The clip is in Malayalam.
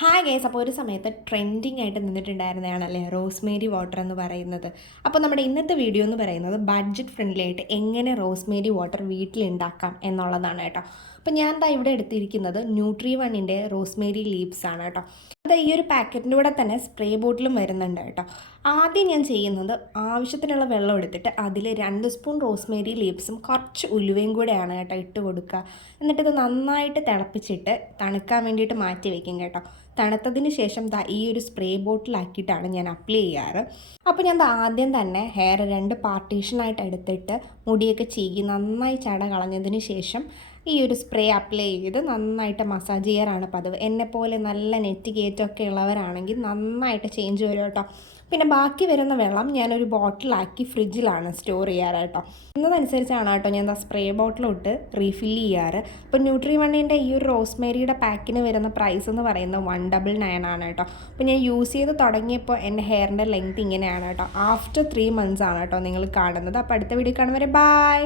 ഹായ് ഗൈസ്, അപ്പോൾ ഒരു സമയത്ത് ട്രെൻഡിങ് ആയിട്ട് നിന്നിട്ടുണ്ടായിരുന്നതാണല്ലേ റോസ്മേരി വാട്ടർ എന്ന് പറയുന്നത്. അപ്പോൾ നമ്മുടെ ഇന്നത്തെ വീഡിയോ എന്ന് പറയുന്നത് ബഡ്ജറ്റ് ഫ്രണ്ട്ലി ആയിട്ട് എങ്ങനെ റോസ്മേരി വാട്ടർ വീട്ടിലുണ്ടാക്കാം എന്നുള്ളതാണ് കേട്ടോ. അപ്പോൾ ഞാൻ ദാ ഇവിടെ എടുത്തിരിക്കുന്നത് ന്യൂട്രി1ൻ്റെ റോസ്മേരി ലീവ്സ് ആണ് കേട്ടോ. അത് ഈ ഒരു പാക്കറ്റിൻ്റെ കൂടെ തന്നെ സ്പ്രേ ബോട്ടിലും വരുന്നുണ്ട് കേട്ടോ. ആദ്യം ഞാൻ ചെയ്യുന്നത് ആവശ്യത്തിനുള്ള വെള്ളം എടുത്തിട്ട് അതിൽ 2 സ്പൂൺ റോസ്മേരി ലീവ്സും കുറച്ച് ഉലുവയും കൂടെയാണ് കേട്ടോ ഇട്ട് കൊടുക്കുക. എന്നിട്ട് ഇത് നന്നായിട്ട് തിളപ്പിച്ചിട്ട് തണുക്കാൻ വേണ്ടിയിട്ട് മാറ്റി വയ്ക്കും കേട്ടോ. തണുത്തതിന് ശേഷം ഈ ഒരു സ്പ്രേ ബോട്ടിലാക്കിയിട്ടാണ് ഞാൻ അപ്ലൈ ചെയ്യാറ്. അപ്പോൾ ഞാൻ ആദ്യം തന്നെ ഹെയർ 2 പാർട്ടീഷനായിട്ട് എടുത്തിട്ട് മുടിയൊക്കെ ചീകി നന്നായി ചട കളഞ്ഞതിന് ശേഷം ഈ ഒരു സ്പ്രേ അപ്ലൈ ചെയ്ത് നന്നായിട്ട് മസാജ് ചെയ്യാറാണ് പതിവ്. എന്നെപ്പോലെ നല്ല നെറ്റ് കയറ്റമൊക്കെ ഉള്ളവരാണെങ്കിൽ നന്നായിട്ട് ചേഞ്ച് വരും കേട്ടോ. പിന്നെ ബാക്കി വരുന്ന വെള്ളം ഞാനൊരു ബോട്ടിലാക്കി ഫ്രിഡ്ജിലാണ് സ്റ്റോർ ചെയ്യാറ് കേട്ടോ. എന്നതനുസരിച്ചാണ് കേട്ടോ ഞാൻ സ്പ്രേ ബോട്ടിലോട്ട് റീഫിൽ ചെയ്യാറ്. അപ്പോൾ ന്യൂട്രി1ൻ്റെ ഈ ഒരു റോസ്മേരിയുടെ പാക്കിന് വരുന്ന പ്രൈസ് എന്ന് പറയുന്നത് 199 ആണ് കേട്ടോ. അപ്പോൾ ഞാൻ യൂസ് ചെയ്ത് തുടങ്ങിയപ്പോൾ എൻ്റെ ഹെയറിൻ്റെ ലെങ്ത് ഇങ്ങനെയാണ് കേട്ടോ. ആഫ്റ്റർ 3 months ആണ് കേട്ടോ നിങ്ങൾ കാണുന്നത്. അപ്പോൾ അടുത്ത വീഡിയോ കാണും വരെ ബൈ.